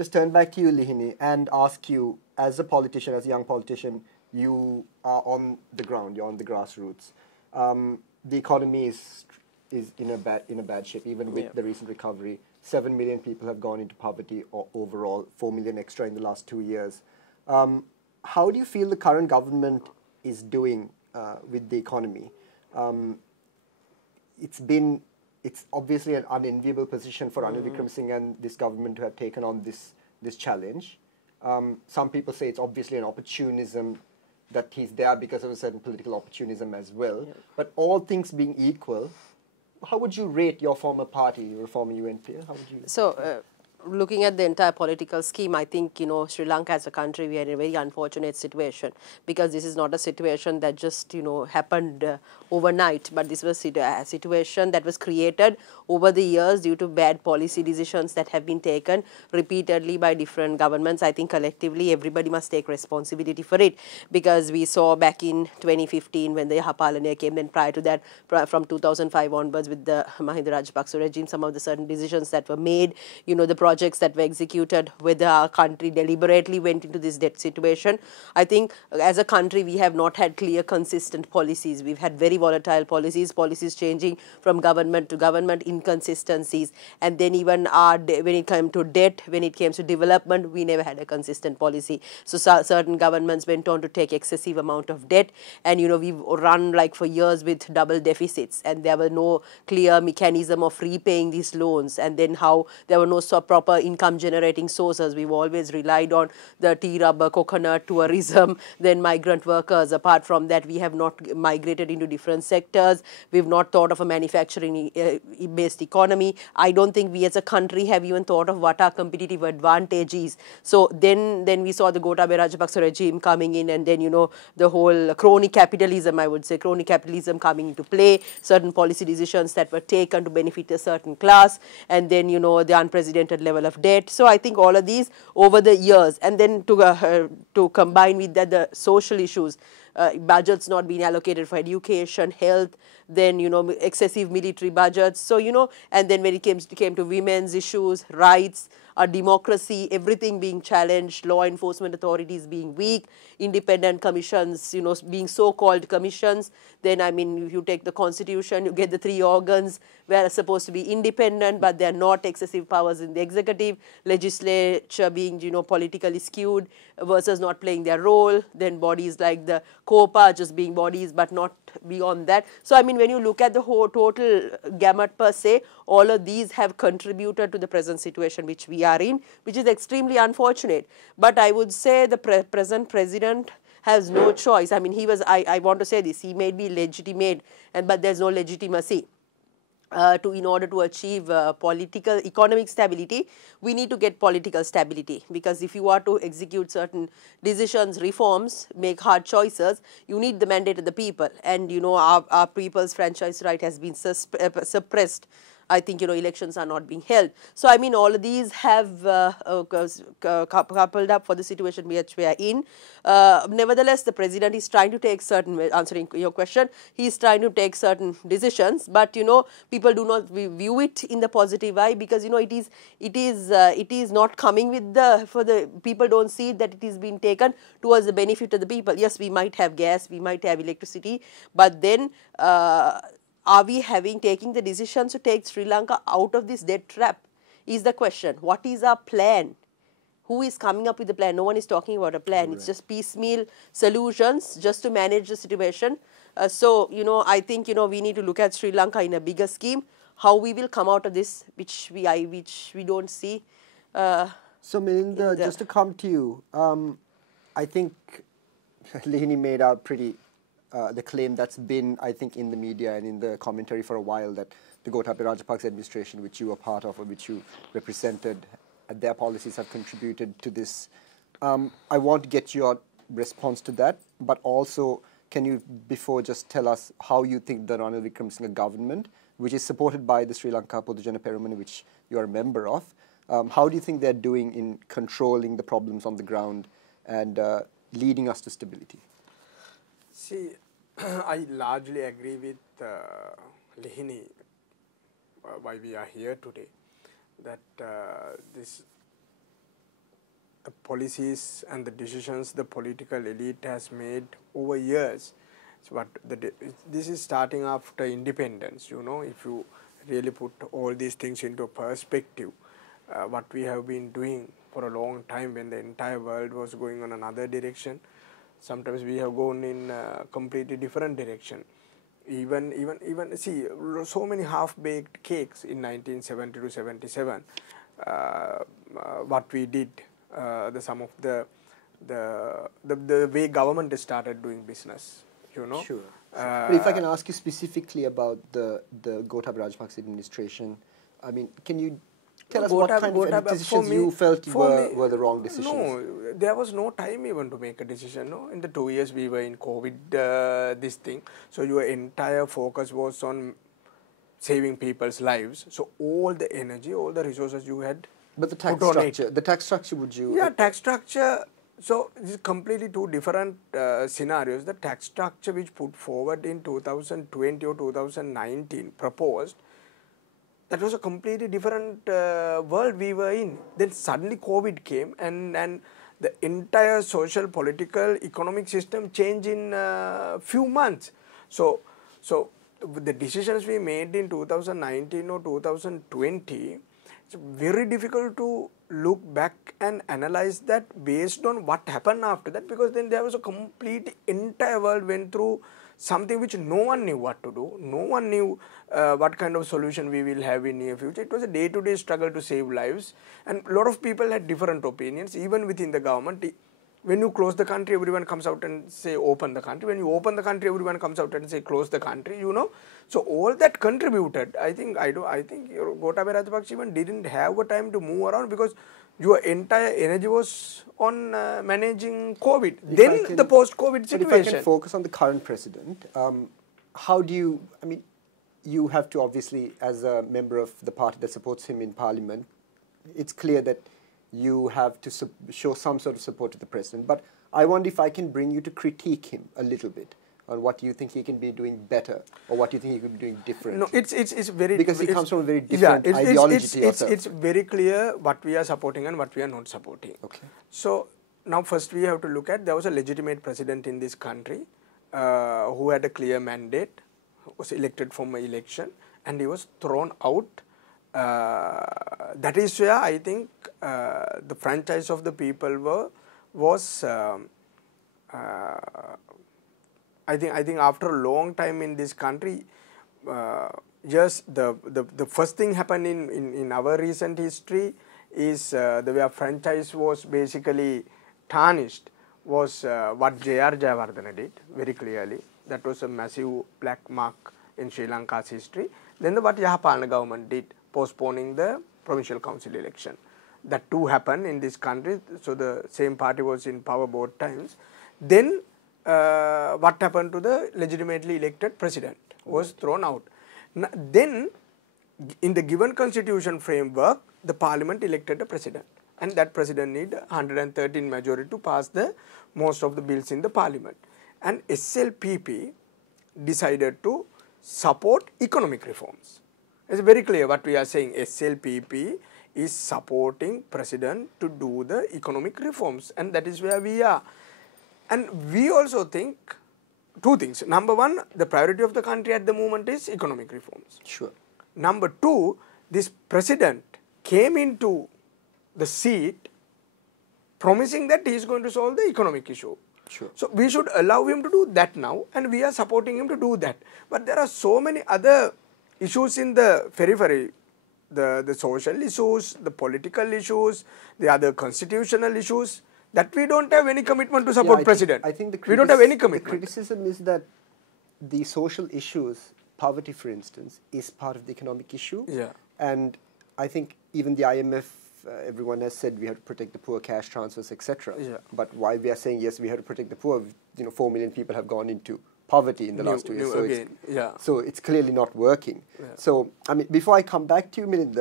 just turn back to you, Lihini, and ask you, as a politician, as a young politician, you are on the ground, you're on the grassroots. The economy is in a bad shape, even with the recent recovery. 7 million people have gone into poverty overall, 4 million extra in the last 2 years. How do you feel the current government is doing with the economy? It's obviously an unenviable position for Ranil Wickremesinghe and this government to have taken on this challenge. Some people say it's obviously an opportunism, that he's there because of a certain political opportunism as well. Yeah. But all things being equal, how would you rate your former party, your former UNP? How would you? So, looking at the entire political scheme, I think, Sri Lanka as a country, we are in a very unfortunate situation, because this is not a situation that just, happened overnight, but this was a situation that was created over the years due to bad policy decisions that have been taken repeatedly by different governments. I think collectively everybody must take responsibility for it, because we saw back in 2015 when the Yahapalana came, then prior to that, from 2005 onwards with the Mahinda Rajapaksa regime, some of the certain decisions that were made, the projects that were executed, whether our country deliberately went into this debt situation. I think as a country we have not had clear, consistent policies. We've had very volatile policies changing from government to government, inconsistencies, and then even when it came to debt, when it came to development, we never had a consistent policy. So certain governments went on to take excessive amount of debt, and we've run like for years with double deficits, and there were no clear mechanism of repaying these loans, and then how there were no proper income generating sources. We've always relied on the tea, rubber, coconut, tourism, then migrant workers. Apart from that, we have not migrated into different sectors. We've not thought of a manufacturing based economy. I don't think we as a country have even thought of what our competitive advantage is. So then we saw the Gotabaya Rajapaksa regime coming in, and then the whole crony capitalism, I would say, crony capitalism coming into play, certain policy decisions that were taken to benefit a certain class, and then the unprecedented level of debt. So I think all of these over the years, and then to combine with that the social issues, budgets not being allocated for education, health, then excessive military budgets. So and then when it came to women's issues, rights, democracy, everything being challenged, law enforcement authorities being weak, independent commissions, being so-called commissions. Then, I mean, if you take the constitution, you get the 3 organs where are supposed to be independent, but they're not, excessive powers in the executive, legislature being, politically skewed versus not playing their role, then bodies like the COPA just being bodies, but not beyond that. So, I mean, when you look at the whole total gamut per se, all of these have contributed to the present situation which we are in, which is extremely unfortunate. But I would say the present president has no choice. I mean, he was, I want to say this, he may be legitimate, but there's no legitimacy. In order to achieve economic stability, we need to get political stability, because if you are to execute certain decisions, reforms, make hard choices, you need the mandate of the people, and our people's franchise right has been suppressed. I think, elections are not being held. So, I mean, all of these have coupled up for the situation which we are in. Nevertheless, the president is trying to take certain, answering your question, he is trying to take certain decisions, but, people do not view it in the positive eye, because, it is not coming with for the people don't see that it is being taken towards the benefit of the people. Yes, we might have gas, we might have electricity, but then, are we taking the decisions to take Sri Lanka out of this debt trap is the question. What is our plan? Who is coming up with the plan? No one is talking about a plan. Right. It's just piecemeal solutions just to manage the situation. So, I think, we need to look at Sri Lanka in a bigger scheme, how we will come out of this, which we don't see. So, Milinda, just to come to you, I think Lihini made out pretty the claim that's been, I think, in the media and in the commentary for a while, that the Gotabaya Rajapaksa administration, which you were part of or which you represented, their policies have contributed to this. I want to get your response to that, but also, can you, before, just tell us how you think the Ranil Wickremesinghe government, which is supported by the Sri Lanka Podujana Peramuna, which you are a member of, how do you think they're doing in controlling the problems on the ground and leading us to stability? See, I largely agree with Lihini, why we are here today, that this the policies and the decisions the political elite has made over years. But this is starting after independence, you know, if you really put all these things into perspective, what we have been doing for a long time when the entire world was going on another direction. Sometimes we have gone in a completely different direction. Even see, so many half-baked cakes in 1970 to 77. What we did, some of the way government started doing business, you know. Sure. But if I can ask you specifically about the Gotabaya administration, I mean, can you tell us what kind of decisions you felt were the wrong decisions? No, there was no time even to make a decision. No, in the 2 years we were in COVID, this thing. So your entire focus was on saving people's lives. So all the energy, all the resources you had. But the tax structure, would you? Yeah, tax structure. So this is completely two different scenarios. The tax structure which put forward in 2020 or 2019 proposed, that was a completely different world we were in. Then suddenly COVID came and the entire social, political, economic system changed in a few months. So the decisions we made in 2019 or 2020, it's very difficult to look back and analyze that based on what happened after that, because then there was a complete entire world went through something which no one knew what to do. No one knew what kind of solution we will have in near future. It was a day-to-day struggle to save lives, and a lot of people had different opinions, even within the government. When you close the country, everyone comes out and say open the country. When you open the country, everyone comes out and say close the country, you know. So all that contributed. I think Gotabaya Presidency even didn't have a time to move around, because your entire energy was on managing COVID. Then the post-COVID situation. But if I can focus on the current president, how do you, I mean, you have to obviously, as a member of the party that supports him in parliament, it's clear that you have to show some sort of support to the president. But I wonder if I can bring you to critique him a little bit on what you think he can be doing better, or what you think he could be doing different. No, it's very, because he comes from a very different ideology to yourself. It's very clear what we are supporting and what we are not supporting. Okay. So now first we have to look at, there was a legitimate president in this country who had a clear mandate, was elected from an election, and he was thrown out. That is where I think the franchise of the people was. I think after a long time in this country, just the first thing happened in our recent history is the way our franchise was basically tarnished was what J.R. Jayawardena did very clearly. That was a massive black mark in Sri Lanka's history. Then what Yahapalana government did, postponing the provincial council election. That too happened in this country. So the same party was in power both times. Then what happened to the legitimately elected president was thrown out. Then in the given constitution framework, the parliament elected a president, and that president need 113 majority to pass the most of the bills in the parliament. And SLPP decided to support economic reforms. It's very clear what we are saying. SLPP is supporting president to do the economic reforms, and that is where we are. And we also think two things. Number one, the priority of the country at the moment is economic reforms. Sure. Number two, this president came into the seat promising that he is going to solve the economic issue. Sure. So we should allow him to do that now, and we are supporting him to do that. But there are so many other issues in the periphery, the social issues, the political issues, the other constitutional issues, that we don't have any commitment to support president. I think we don't have any commitment. The criticism is that the social issues, poverty for instance, is part of the economic issue. Yeah. And I think even the IMF, everyone has said we have to protect the poor, cash transfers, etc. Yeah. But while we are saying yes, we have to protect the poor, 4 million people have gone into poverty in the last 2 years. So so it's clearly not working. Yeah. So, I mean, before I come back to you, Milinda,